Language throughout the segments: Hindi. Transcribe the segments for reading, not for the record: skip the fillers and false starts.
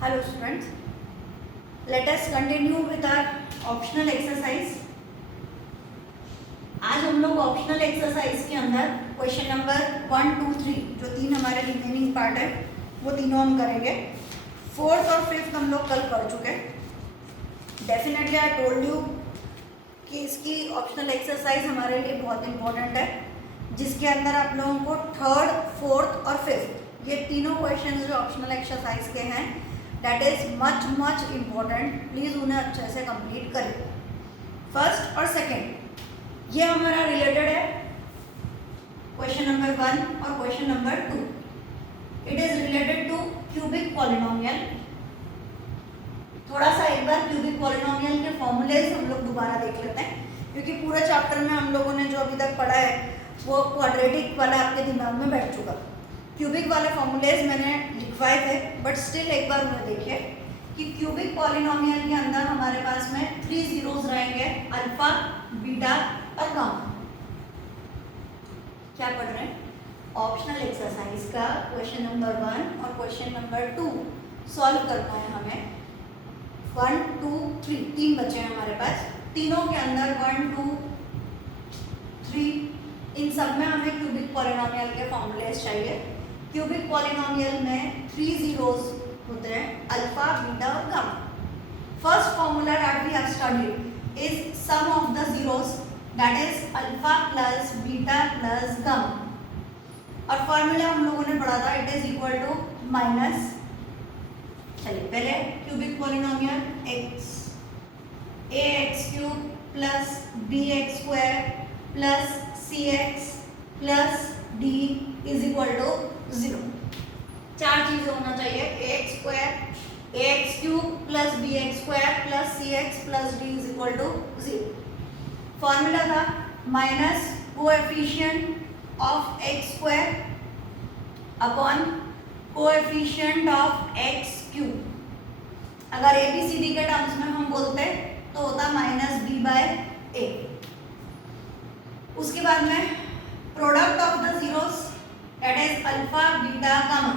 Hello students, let us continue with our optional exercise. आज हम लोग ऑप्शनल एक्सरसाइज के अंदर क्वेश्चन नंबर 1, 2, 3 जो तीन हमारे रिमेनिंग पार्ट है वो तीनों हम करेंगे. फोर्थ और फिफ्थ हम लोग कल कर चुके. डेफिनेटली आई टोल्ड यू कि इसकी ऑप्शनल एक्सरसाइज हमारे लिए बहुत इंपॉर्टेंट है, जिसके अंदर आप लोगों को थर्ड, फोर्थ और फिफ्थ ये तीनों क्वेश्चन जो ऑप्शनल एक्सरसाइज के हैं that is much important. Please उन्हें अच्छे से कंप्लीट करें. फर्स्ट और सेकेंड ये हमारा रिलेटेड है क्वेश्चन नंबर 1 और question number 2. It is related to cubic polynomial. थोड़ा सा एक बार क्यूबिक पॉलिनोमियल के फॉर्मूलेज हम लोग दोबारा देख लेते हैं, क्योंकि पूरे चैप्टर में हम लोगों ने जो अभी तक पढ़ा है वो क्वाड्रेटिक वाला आपके दिमाग में बैठ चुका. क्यूबिक वाले फॉर्मूलेज मैंने लिखवाए थे, बट स्टिल एक बार उन्हें देखिए कि क्यूबिक पॉलिनोमियल के अंदर हमारे पास में 3 जीरोस रहेंगे, अल्फा, बीटा और गामा. क्या पढ़ रहे हैं? ऑप्शनल एक्सरसाइज का क्वेश्चन नंबर 1 और क्वेश्चन नंबर 2 सॉल्व करना है हमें. 1, 2, 3 तीन बचे हैं हमारे पास. तीनों के अंदर 1, 2, 3 इन सब में हमें क्यूबिक पॉलिनोमियल के फॉर्मूलेज चाहिए. क्यूबिक पॉलिनोमियल में 3 जीरोस होते हैं, अल्फा, बीटा और gamma. First formula that we have studied is sum of the zeros, that is alpha plus beta plus gamma. और फॉर्मूला हम लोगों ने पढ़ा था, it is equal to minus. चलिए पहले cubic polynomial x a x cube plus b x square plus c x plus d is equal to 0. चार चीजें होना चाहिए, a x square, a x cube plus b x square plus c x plus d is equal to 0. Formula था minus coefficient of x square upon coefficient of x cube. अगर ABCD के टर्म्स में हम बोलते तो होता माइनस b बाय a. उसके बाद में product of the zeros that is alpha, beta, gamma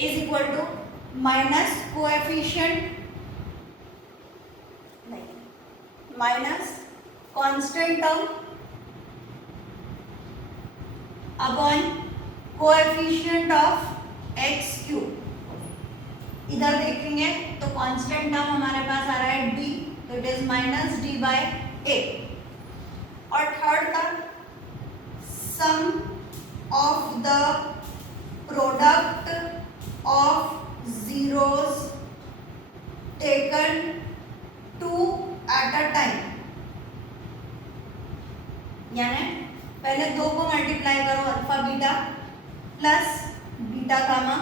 is equal to minus coefficient minus constant term upon coefficient of x cube. इधर देखेंगे तो कांस्टेंट टर्म हमारे पास आ रहा है d, तो it is minus d by a. और third term sum of the product of zeros taken two at a time. यानी पहले दो को मल्टीप्लाई करो, alpha beta plus beta gamma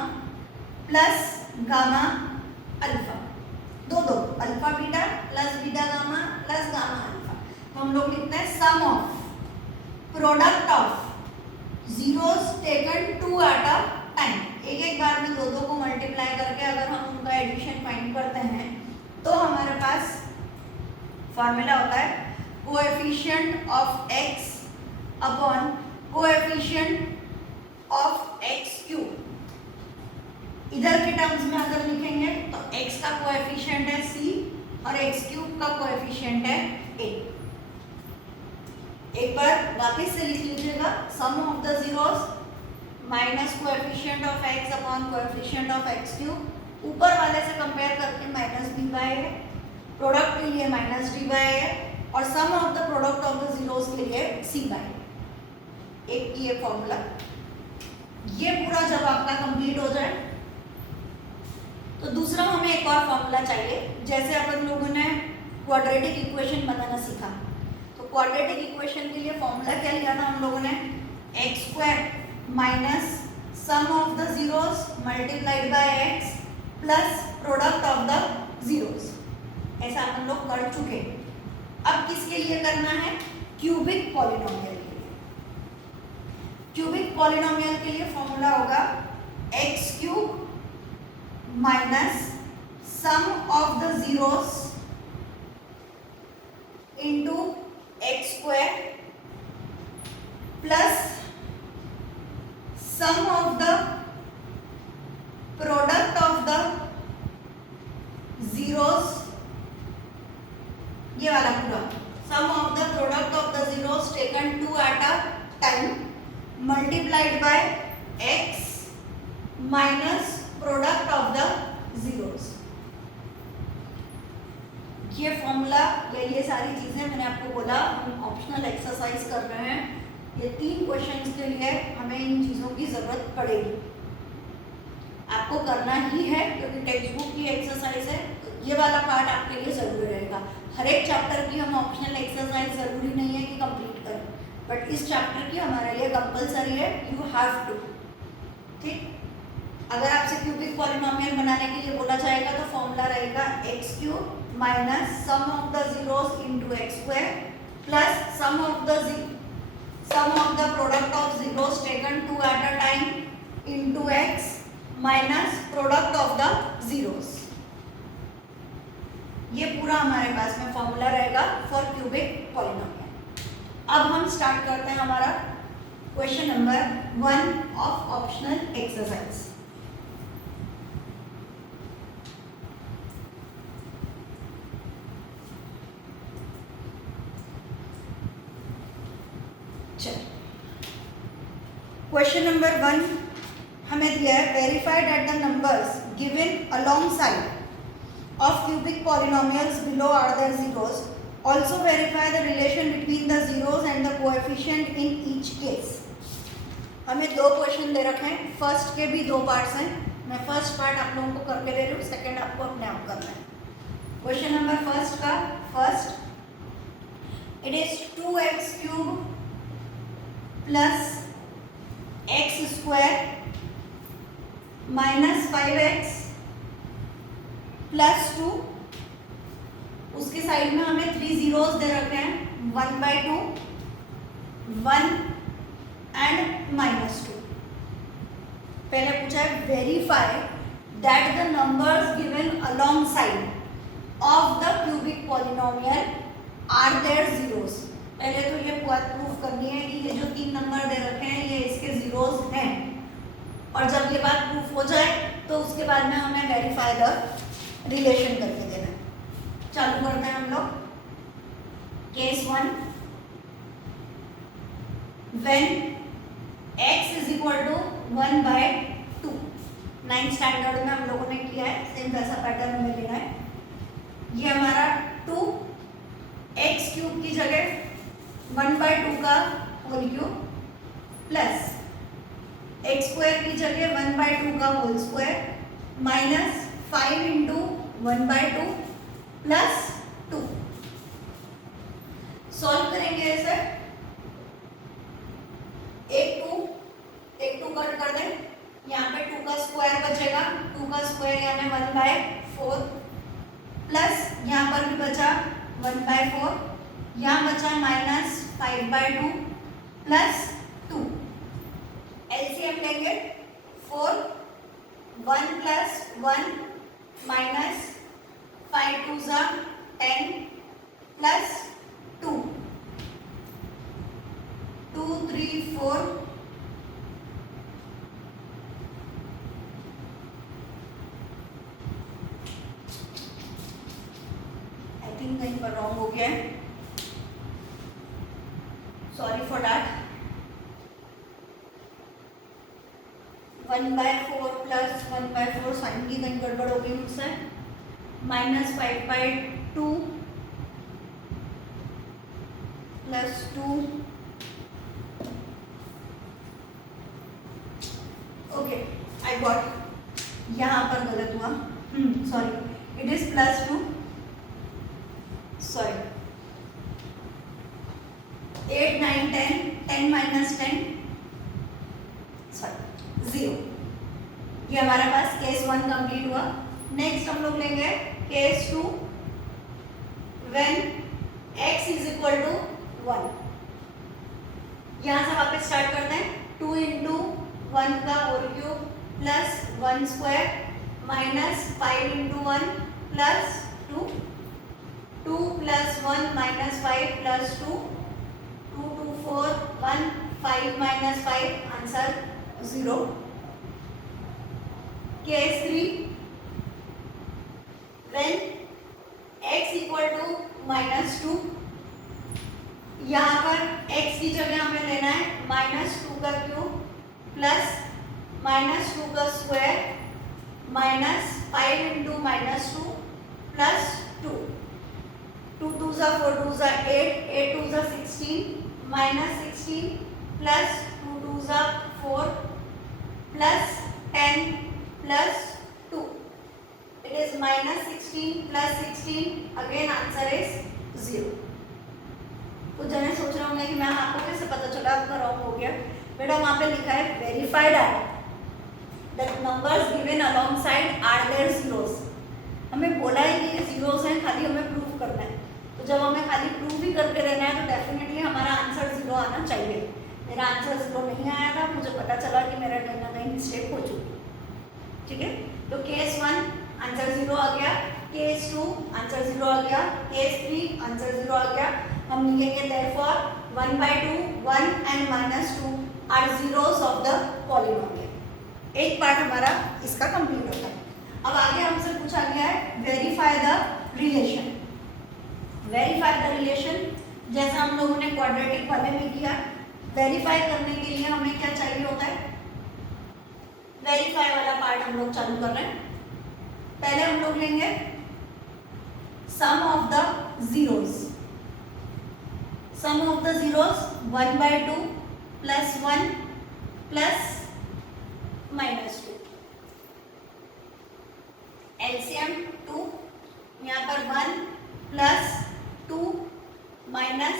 plus gamma alpha. दो alpha beta plus beta gamma plus gamma alpha. तो हम लोग लिखते हैं sum of product of zeros taken two at a time. एक बार में दो को मल्टीप्लाई करके अगर हम उनका एडिशन फाइंड करते हैं तो हमारे पास फॉर्मूला होता है coefficient of x upon coefficient of x cube. इधर के टर्म्स में अगर लिखेंगे तो x का कोएफिशिएंट है c और x क्यूब का कोएफिशिएंट है a. एक बार वापस से लिख लीजिएगा, sum of the zeros minus coefficient of x upon coefficient of x cube. ऊपर वाले से कंपेयर करके माइनस b बाय है, प्रोडक्ट के लिए माइनस d बाय है, और sum of the product of the zeros के लिए c बाय. एक ये फॉर्मूला. ये पूरा जब आपका कंप्लीट हो जाए तो दूसरा हमें एक और फॉर्मूला चाहिए. जैसे अपन लोगों ने क्वाड्रेटिक इक्वेशन बनाना सीखा, तो क्वाड्रेटिक इक्वेशन के लिए फॉर्मूला क्या लिया था हम लोगों ने, x square minus sum of the zeros multiplied by x plus product of the zeros. ऐसा हम लोग कर चुके. अब किसके लिए करना है? क्यूबिक पॉलिनोमियल के लिए. क्यूबिक पॉलिनोमियल के लिए फॉर्मूला होगा x cube minus sum of the zeros into x square plus sum of the product of the zeros, ये वाला पूरा sum of the product of the zeros taken two at a time multiplied by x minus product of the zeros. ये फॉर्मूला या ये सारी चीजें मैंने आपको बोला हम ऑप्शनल एक्सरसाइज कर रहे हैं. ये 3 क्वेश्चंस के लिए हमें इन चीजों की जरूरत पड़ेगी. आपको करना ही है क्योंकि टेक्स्ट बुक की एक्सरसाइज है. ये वाला पार्ट आपके लिए जरूरी रहेगा. हर एक चैप्टर की हम ऑप्शनल एक्सरसाइज जरूरी नहीं है कि कंप्लीट करें, बट इस चैप्टर की हमारे लिए कंपलसरी है. You have to. ठीक. अगर आपसे क्यूबिक पॉलिनोमियल बनाने के लिए बोला जाएगा तो फॉर्मूला रहेगा X cube minus sum of the zeros into X square plus sum of the product of zeros taken two at a time into X minus product of the zeros. ये पूरा हमारे पास में फॉर्मूला रहेगा फॉर क्यूबिक पॉलिनोमियल. अब हम स्टार्ट करते हैं हमारा question number 1 of optional exercise. Question number 1 हमें दिया है verify that the numbers given alongside of cubic polynomials below are their zeros. Also verify the relation between the zeros and the coefficient in each case. हमें 2 क्वेश्चन दे रखे हैं. फर्स्ट के भी 2 पार्ट्स हैं. मैं फर्स्ट पार्ट आप लोगों को करके दे रही हूँ, सेकेंड आपको अपने आप करना है. Question number first it is 2x cube plus x square minus 5x plus 2. उसके साइड में हमें 3 जीरोस दे रखे हैं 1/2 1 एंड -2. पहले पूछा है verify that the numbers given alongside of the cubic polynomial are their zeros. पहले तो ये बात प्रूफ करनी है कि ये जो 3 नंबर दे रखे हैं ये इसके जीरोस हैं. और जब ये बात प्रूफ हो जाए तो उसके बाद में हमें वेरीफाई द रिलेशन करके देना है. चालू करते हैं हम लोग. Case 1 when x is equal to 1/2. 9th standard में हम लोगों ने किया है. सेम वैसा पैटर्न हमें लेना है. ये हमारा 2 x क्यूब की जगह 1/2 का whole cube plus x square की जगह 1/2 का whole square minus 5 into 1/2 plus 2. Solve करेंगे ऐसे. एक टू कट कर दें. यहाँ पे 2 का स्क्वायर बचेगा. 2 का स्क्वायर यानी 1/4 प्लस यहाँ पर भी बचा 1/4. यहाँ बचा माइनस 5/2 प्लस 2. एलसीएम लेंगे. 4 1 प्लस 1 माइनस 5 2 जा 10 प्लस 2 2 3 4 आई थिंक कहीं पर रॉन्ग हो गया है. Sorry for that. 1/4 plus 1/4 sign की कहीं गड़बड़ हो गई मुझसे. Minus 5/2 plus 2. Okay I got. यहाँ पर गलत हुआ. Sorry. It is plus 2. Sorry. 8 9 10 10 minus 10 sorry 0. ये हमारे पास केस 1 कंप्लीट हुआ. नेक्स्ट हम लोग लेंगे case 2 when x is equal to 1. यहाँ से वापस स्टार्ट करते हैं. 2 इंटू 1 का whole cube plus 1 square minus 5 into 1 plus 2. 2 plus 1 minus 5 plus 2. 2 2 4 1 5 minus 5 answer 0. Case 3 when minus 5 into minus 2 plus 2, 2 2 ज़ा 4 2 ज़ा 8, 8 2 ज़ा 16 माइनस 16 प्लस 2 2 ज़ा 4 plus 10 plus 2, it is minus 16 plus 16, again answer is 0. तो जने सोच रहे होंगे कि मैम आपको कैसे पता चला आपका रॉन्ग हो गया। बेटा वहाँ पे लिखा है verified are that numbers given alongside are their zeros. हमें बोला है कि ये जीरोस हैं, खाली हमें प्रूव करना है। तो जब हमें खाली प्रूव ही करके रहना है तो डेफिनेटली हमारा आंसर 0 आना चाहिए। मेरा आंसर 0 नहीं आया था, मुझे पता चला कि मेरा कहीं ना कहीं मिस्टेक हो चुकी। ठीक है, तो केस 1 आंसर 0 आ गया, केस 2 आंसर 0 आ गया, केस 3 आंसर 0 आ गया। हम लिखेंगे therefore 1/2 1 and -2 are zeros of the polynomial। एक पार्ट हमारा इसका कंप्लीट होता है। अब आगे हमसे पूछा गया है verify the relation. Verify the relation जैसा हम लोगों ने क्वाड्रेटिक वाले में किया, वेरीफाई करने के लिए हमें क्या चाहिए होता है। वेरीफाई वाला पार्ट हम लोग चालू कर रहे हैं। पहले हम लोग लेंगे sum of the zeros. Sum of the zeros 1/2 plus 1 plus -2, LCM 2, यहाँ पर 1 plus 2 minus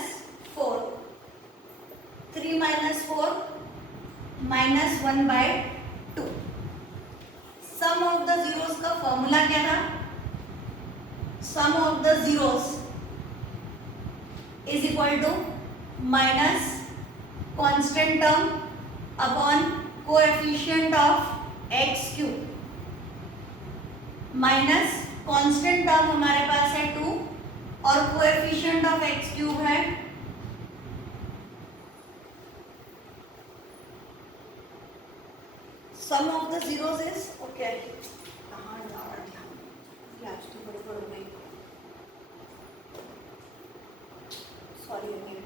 4, 3 minus 4 minus 1/2। Sum of the zeros का फॉर्मूला क्या था। Sum of the zeros is equal to minus constant term upon coefficient of x cube. Minus constant term हमारे पास है 2 और कोएफिशिएंट ऑफ एक्स क्यूब है sum of the zeros is okay. कहाँ जा रहा है आज तो बड़ी हो गई, sorry again.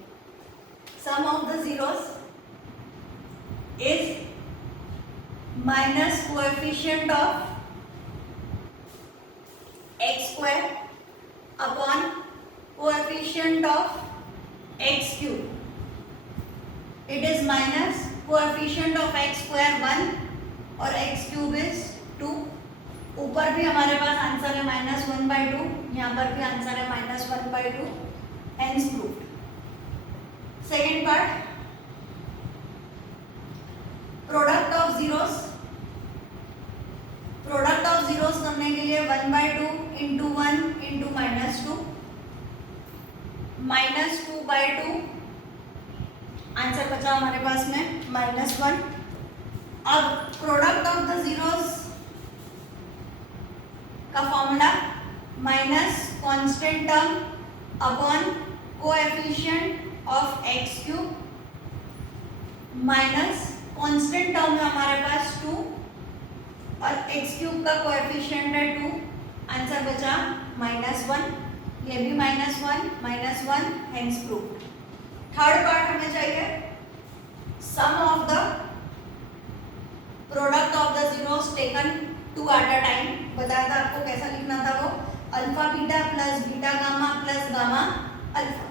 Sum of the zeros is minus coefficient of x square upon coefficient of x cube. It is minus coefficient of x square 1 और एक्स क्यूब इज 2। ऊपर भी हमारे पास आंसर है -1/2, यहाँ पर भी आंसर है -1/2, hence proved. Second part, product of zeros. Product of zeros करने के लिए 1/2 इंटू 1 इंटू -2 -2/2, आंसर बचा हमारे पास में -1। अब प्रोडक्ट ऑफ द जीरोस का formula minus constant term upon coefficient of x cube minus constant term है हमारे पास 2 और एक्स क्यूब का कोएफिशिएंट है 2, आंसर बचा -1। ये भी -1 हेंस प्रूव्ड। थर्ड पार्ट हमें चाहिए sum of the product of the zeros taken 2 at a time. बताया था आपको कैसा लिखना था वो, alpha beta plus beta gamma plus gamma alpha.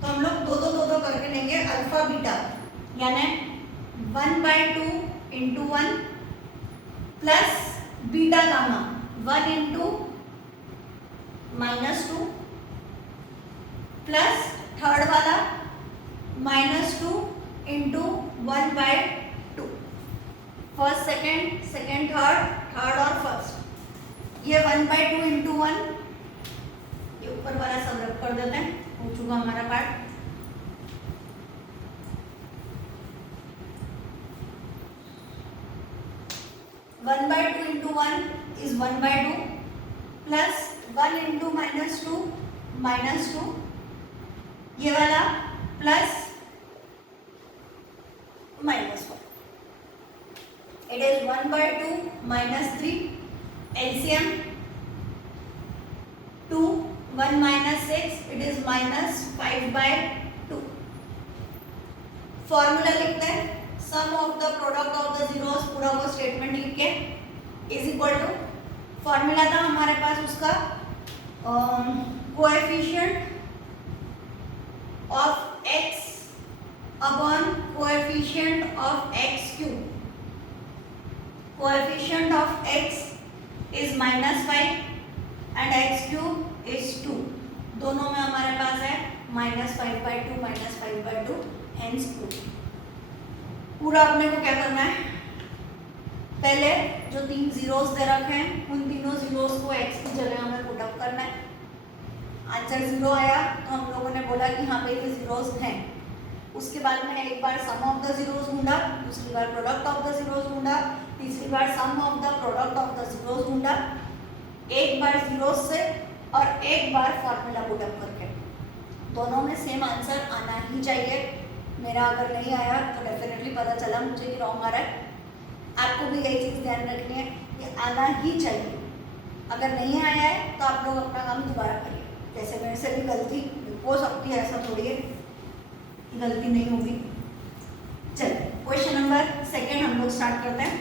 तो हम लोग दो करके लेंगे अल्फा बीटा, यानी 1/2 into 1 plus beta gamma 1 into -2 plus third वाला -2 into 1/2। First second, second third और फर्स्ट। ये 1/2 इंटू 1, ये ऊपर वाला सब रब कर देते हैं, हो चुका हमारा part. One by two into 1 is 1/2 plus 1 into -2 ये वाला plus -1। It is 1/2 -3, LCM 2, 1 -6, it is -5/2। Formula लिखते हैं sum of the product of the zeros, पूरा वो स्टेटमेंट लिख के इज इक्वल टू, फॉर्मूला था हमारे पास उसका coefficient of x upon coefficient of x cube. Coefficient of x is -5 and x cube is 2. दोनों में हमारे पास है -5/2 -5/2 हेंस 2. पूरा अपने को क्या करना है, पहले जो 3 जीरोस दे रखे हैं उन तीनों जीरोस को x की जगह हमें पुट अप करना है. आंसर 0 आया तो हम लोगों ने बोला कि हाँ भाई ये जीरोस हैं. उसके बाद में एक बार सम ऑफ द जीरोस ढूंढा, दूसरी बार प्रोडक्ट ऑफ द जीरोस ढूंढा, तीसरी बार sum of the product of the zeros ढूंढा, एक बार जीरोस से और एक बार फॉर्मूला पुट अप करके. दोनों में सेम आंसर आना ही चाहिए. मेरा अगर नहीं आया तो डेफिनेटली पता चला मुझे कि रॉन्ग आ रहा है. आपको भी यही चीज़ ध्यान रखनी है कि आना ही चाहिए. अगर नहीं आया है तो आप लोग अपना काम दोबारा करिए. जैसे मेरे से भी गलती हो सकती है, ऐसा थोड़ी है गलती नहीं होगी. चलिए क्वेश्चन नंबर सेकेंड हम लोग स्टार्ट करते हैं.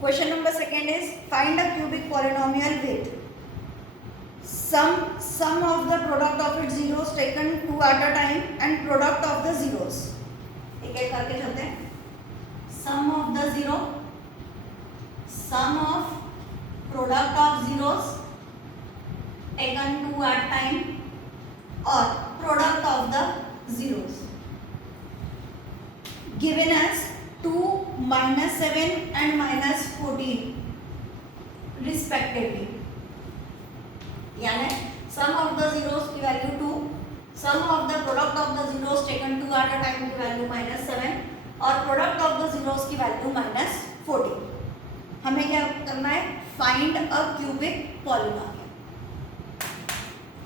Question number second is find a cubic polynomial with sum of the product of its zeros taken 2 at a time and product of the zeros. एक एक करके चलते हैं. sum of the zero, sum of product of zeros taken 2 at time or product of the zeros given as 2, -7 and -14 respectively. यानी सम ऑफ द जीरोस की value 2, sum of the product of the zeros taken 2 at a time की वैल्यू -7 और प्रोडक्ट ऑफ द जीरोस की वैल्यू -14. हमें क्या करना है, फाइंड अ क्यूबिक पॉलिनोमियल.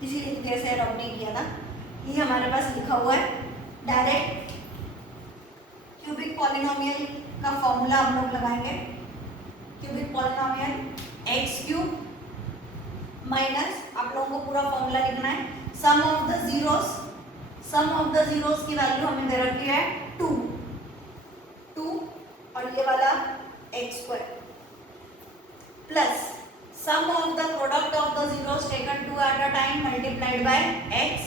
इसी तरीके से रब ने किया था, ये हमारे पास लिखा हुआ है. डायरेक्ट क्यूबिक पॉलिनोमियल का फॉर्मूला हम लोग लगाएंगे. Cubic polynomial x cube minus, आप लोगों को पूरा फॉर्मूला लिखना है, sum of the zeros. Sum of the zeros की वैल्यू हमें दे रखी है 2 और ये वाला x square plus sum of the product of the zeros taken 2 at a time multiplied by x.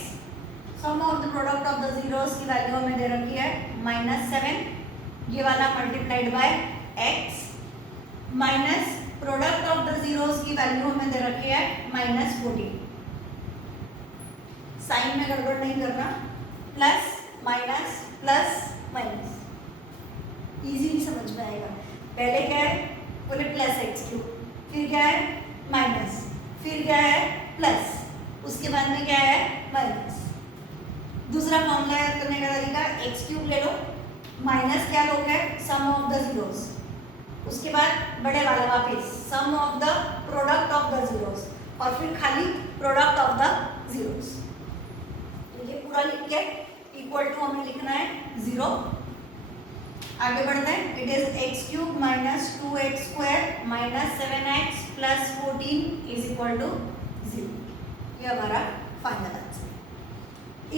Sum of the product of the zeros की वैल्यू हमें दे रखी है -7, ये वाला multiplied by x minus product of the zeros की वैल्यू हमें दे रखी है -14. साइन में गड़बड़ नहीं करना, plus minus plus minus, easily समझ में आएगा. पहले क्या है, बोले प्लस एक्स क्यूब, फिर क्या है माइनस, फिर क्या है प्लस, उसके बाद में क्या है माइनस. दूसरा फॉर्मूला याद करने का तरीका, एक्स क्यूब ले लो, माइनस क्या लोगे सम ऑफ द जीरोस, उसके बाद बड़े वाला वापस sum of the product of the zeros और फिर खाली प्रोडक्ट ऑफ द जीरोस. तो ये पूरा लिख के इक्वल टू हमें लिखना है 0. आगे बढ़ते हैं. It is x cube minus 2x square minus 7x plus 14 is equal to 0. ये हमारा फाइनल आंसर.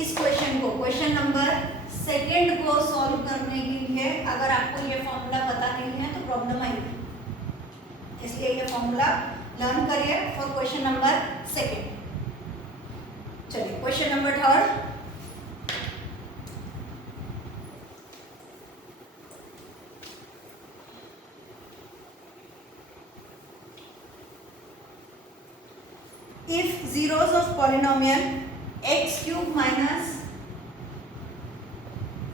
इस क्वेश्चन को, क्वेश्चन नंबर सेकेंड को सॉल्व करने के लिए अगर आपको ये फॉर्मूला पता नहीं है तो प्रॉब्लम आएगी, इसलिए ये फॉर्मूला लर्न करिए फॉर क्वेश्चन नंबर सेकेंड. चलिए question number third. If zeros of polynomial x cube minus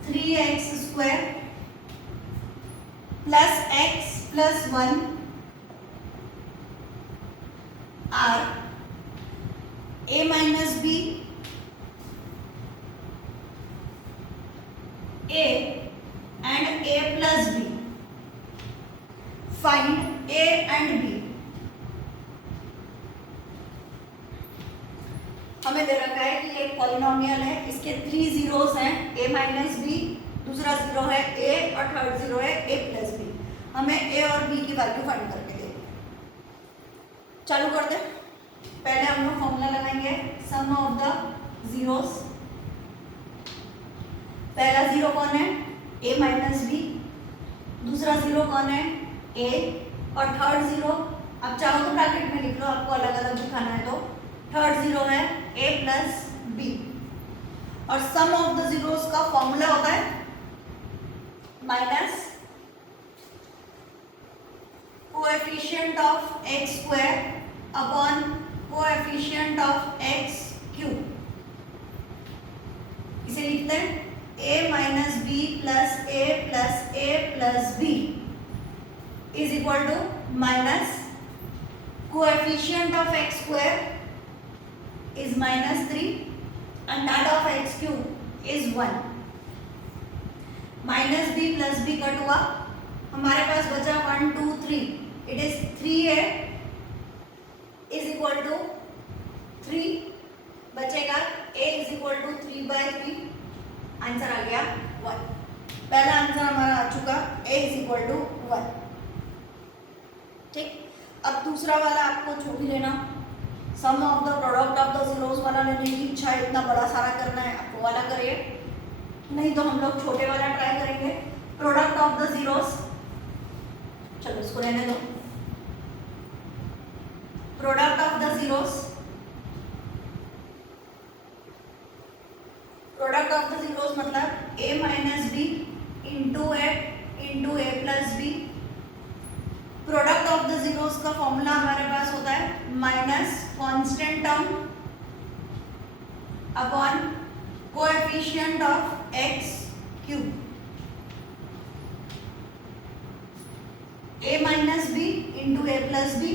3x square plus x plus 1 are a minus b, a and a plus b, find a and b. हमें दे रखा है कि ये एक पॉलिनोमियल है, इसके 3 जीरोस हैं, a माइनस बी, दूसरा जीरो है a और थर्ड जीरो है a प्लस बी. हमें a और b की वैल्यू फाइंड करके देनी है. चालू करते हैं. पहले हम लोग फॉर्मूला लगाएंगे सम ऑफ द जीरोस. पहला जीरो कौन है, a माइनस बी, दूसरा जीरो कौन है ए, और थर्ड जीरो आप चाहो तो ब्रैकेट में लिख लो, आपको अलग अलग दिखाना है तो थर्ड जीरो है ए प्लस बी, और सम ऑफ द जीरोस का फॉर्मूला होता है minus coefficient of x square upon coefficient of x cube. इसे लिखते हैं a minus b plus b is equal to minus coefficient of x square is -3 and that of x cube is 1। Minus b plus b cut हुआ, हमारे पास बचा 1 2 3, it is 3a is equal to 3, बचेगा a is equal to 3/3, answer आ गया 1। पहला आंसर हमारा आ चुका a इज इक्वल टू 1। ठीक, अब दूसरा वाला आपको जो भी लेना, sum of the product of the zeros वाला लेने की इच्छा है, इतना बड़ा सारा करना है आपको वाला करिए, नहीं तो हम लोग छोटे वाला ट्राई करेंगे। प्रोडक्ट ऑफ द जीरोस, चलो इसको रहने दो। Product of the zeros, product of the zeros मतलब a minus b into a plus b. Product of the zeros का फॉर्मूला हमारे पास होता है minus constant term upon coefficient of x cube. a minus b into a plus b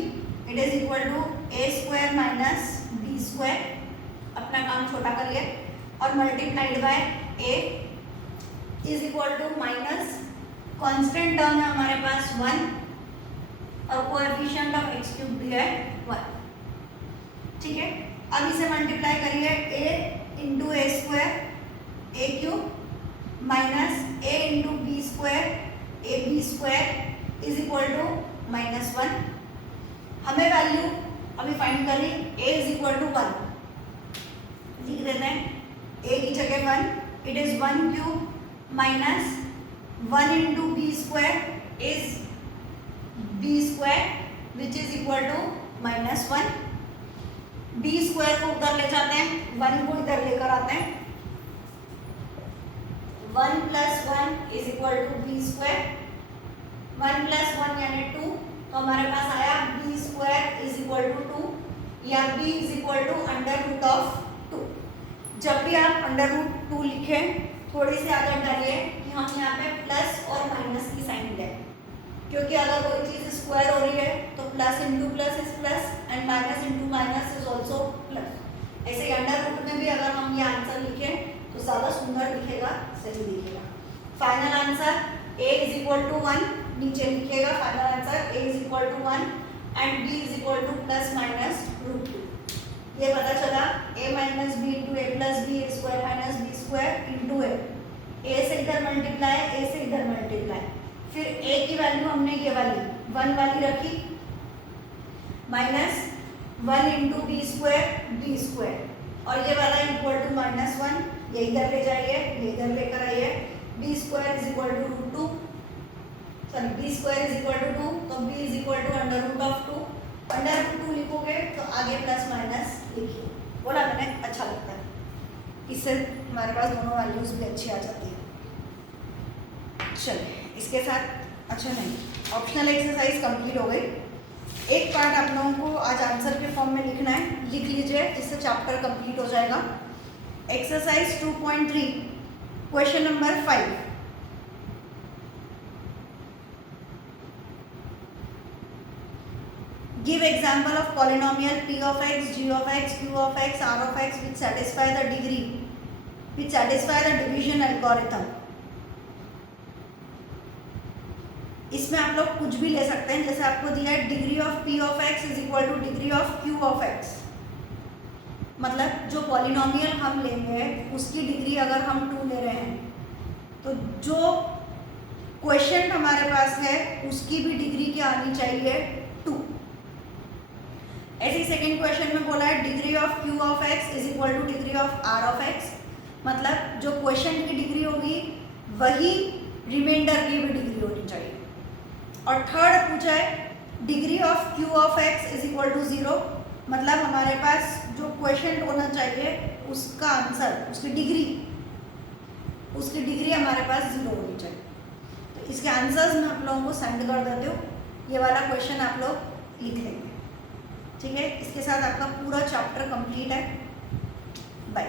it is equal to a square minus b square, अपना काम छोटा करिए, और multiplied by a is equal to minus constant term है हमारे पास 1 और कोएफिशिएंट ऑफ एक्स क्यूब भी है 1। ठीक है, अब इसे मल्टीप्लाई करिए a into a square a cube minus a into b square a b square is equal to -1। हमें वैल्यू अभी फाइंड करनी, a इज इक्वल टू 1 लिख देते हैं, a की जगह 1, it is 1 cube minus 1 into b square is b square which is equal to -1। B square को उधर ले जाते हैं, 1 को इधर लेकर आते हैं, 1 plus 1 is equal to b square, 1 plus 1 यानी 2, तो हमारे पास आया b square is equal to 2 या b is equal to under root of 2। जब भी आप अंडर रूट 2 लिखें, थोड़ी सी आदत डालिए कि हम यहाँ पे प्लस और माइनस की साइन दें, क्योंकि अगर कोई चीज़ स्क्वायर हो रही है तो plus into plus is plus and minus into minus is also plus. ऐसे अंडर रूट में भी अगर हम ये आंसर लिखें तो ज़्यादा सुंदर दिखेगा, सही दिखेगा। Final answer a is equal to 1 नीचे लिखिएगा, final answer a is equal to 1 and b is equal to plus minus root 2। ये पता चला a minus b into a plus b square minus b square into a से इधर मल्टीप्लाई, ए से इधर मल्टीप्लाई, फिर a की वैल्यू हमने ये वाली 1 वाली रखी, माइनस 1 इंटू बी स्क्वायर, और ये वाला इक्वल टू -1, ये इधर ले जाइए, ये इधर लेकर आइए, b square is equal to root 2, sorry b square is equal to 2, तो b is equal to under root of 2, under root 2 लिखोगे तो आगे प्लस माइनस लिखिए, बोला मैंने, अच्छा लगता है, इससे हमारे पास दोनों वैल्यूज भी अच्छी आ जाती है। चलिए इसके साथ, अच्छा नहीं, ऑप्शनल एक्सरसाइज कंप्लीट हो गई। एक पार्ट आप लोगों को आज आंसर के फॉर्म में लिखना है, लिख लीजिए, जिससे चैप्टर कंप्लीट हो जाएगा। Exercise 2.3 question number 5। Give example of polynomial p of x, g of x, q of x, r of x which satisfy the degree, which satisfy the division algorithm। इसमें आप लोग कुछ भी ले सकते हैं, जैसे आपको दिया है degree of p of x is equal two degree of q of x, मतलब जो पॉलिनोमियल हम लेंगे उसकी डिग्री अगर हम 2 ले रहे हैं तो जो क्वेश्चन हमारे पास है उसकी भी डिग्री क्या आनी चाहिए, 2। ऐसे ही सेकेंड क्वेश्चन में बोला है degree of q of x is equal two degree of r of x, मतलब जो क्वेश्चन की डिग्री होगी वही रिमाइंडर की भी डिग्री होनी चाहिए। और थर्ड पूछा है degree of q of x is equal to 0, मतलब हमारे पास जो क्वेश्चन होना चाहिए उसका आंसर, उसकी डिग्री हमारे पास 0 होनी चाहिए। तो इसके आंसर्स मैं आप लोगों को सेंड कर देती हूँ, ये वाला क्वेश्चन आप लोग लिख लेंगे, ठीक है। इसके साथ आपका पूरा चैप्टर कंप्लीट है। बाय।